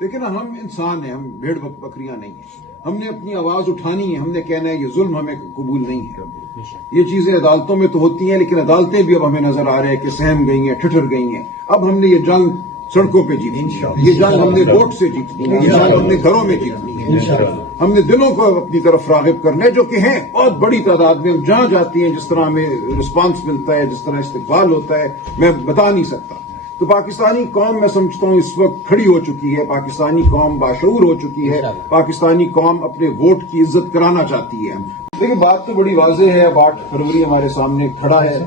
لیکن ہم انسان ہیں، ہم بھیڑ بکریاں نہیں ہیں. ہم نے اپنی آواز اٹھانی ہے، ہم نے کہنا ہے یہ ظلم ہمیں قبول نہیں ہے. یہ چیزیں عدالتوں میں تو ہوتی ہیں، لیکن عدالتیں بھی اب ہمیں نظر آ رہے ہیں کہ سہم گئی ہیں، ٹھٹر گئی ہیں. اب ہم نے یہ جنگ سڑکوں پہ جیتنی ہے، یہ جنگ ہم نے ووٹ سے جیتنی ہے، یہ جنگ ہم نے گھروں میں جیتنی ہے. ہم نے دلوں کو اپنی طرف راغب کرنا ہے، جو کہ ہیں بہت بڑی تعداد میں. ہم جہاں جاتے ہیں جس طرح ہمیں رسپانس ملتا ہے، جس طرح استقبال ہوتا ہے، میں بتا نہیں سکتا. تو پاکستانی قوم میں سمجھتا ہوں اس وقت کھڑی ہو چکی ہے، پاکستانی قوم باشعور ہو چکی ہے، پاکستانی قوم اپنے ووٹ کی عزت کرانا چاہتی ہے. دیکھیں بات تو بڑی واضح ہے. اب 8 فروری ہمارے سامنے کھڑا ہے.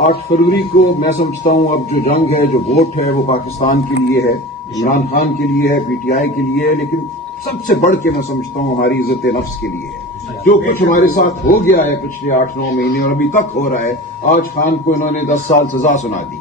8 فروری کو میں سمجھتا ہوں اب جو جنگ ہے، جو ووٹ ہے، وہ پاکستان کے لیے ہے، عمران خان کے لیے ہے، پی ٹی آئی کے لیے ہے، لیکن سب سے بڑھ کے میں سمجھتا ہوں ہماری عزت نفس کے لیے ہے. جو کچھ ہمارے ساتھ ہو گیا ہے پچھلے 8-9 مہینے اور ابھی تک ہو رہا ہے. آج خان کو انہوں نے 10 سال سزا سنا دی،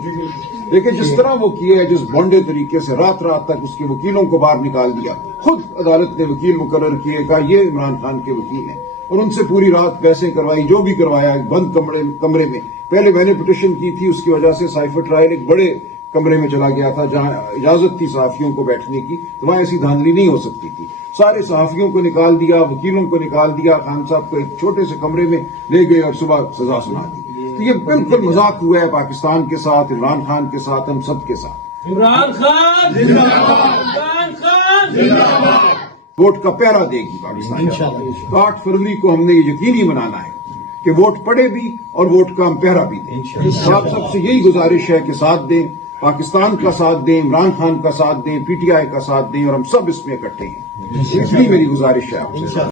لیکن جس طرح وہ کیے ہے، جس بونڈے طریقے سے رات تک اس کے وکیلوں کو باہر نکال دیا. خود عدالت نے وکیل مقرر کیے، کہا یہ عمران خان کے وکیل ہیں، اور ان سے پوری رات بحثیں کروائی، جو بھی کروایا بند کمرے میں. پہلے میں نے پٹیشن کی تھی، اس کی وجہ سے سائفر ٹرائل ایک بڑے کمرے میں چلا گیا تھا جہاں اجازت تھی صحافیوں کو بیٹھنے کی، تو وہاں ایسی دھاندلی نہیں ہو سکتی تھی. سارے صحافیوں کو نکال دیا، وکیلوں کو نکال دیا، خان صاحب کو ایک چھوٹے سے کمرے میں لے گئے اور صبح سزا سنا دی. تو یہ بالکل مذاق ہوا ہے پاکستان کے ساتھ، عمران خان کے ساتھ، ہم سب کے ساتھ. عمران خان زندہ باد، عمران خان زندہ باد. ووٹ کا پہرا دے گی پاکستان. تو 8 فروری کو ہم نے یہ یقینی بنانا ہے کہ ووٹ پڑے بھی اور ووٹ کا ہم پہرا بھی دیں. آپ سب سے یہی گزارش ہے کہ ساتھ دیں، پاکستان کا ساتھ دیں، عمران خان کا ساتھ دیں، پی ٹی آئی کا ساتھ دیں، اور ہم سب اس میں اکٹھے ہیں. اتنی میری گزارش ہے آپ سے.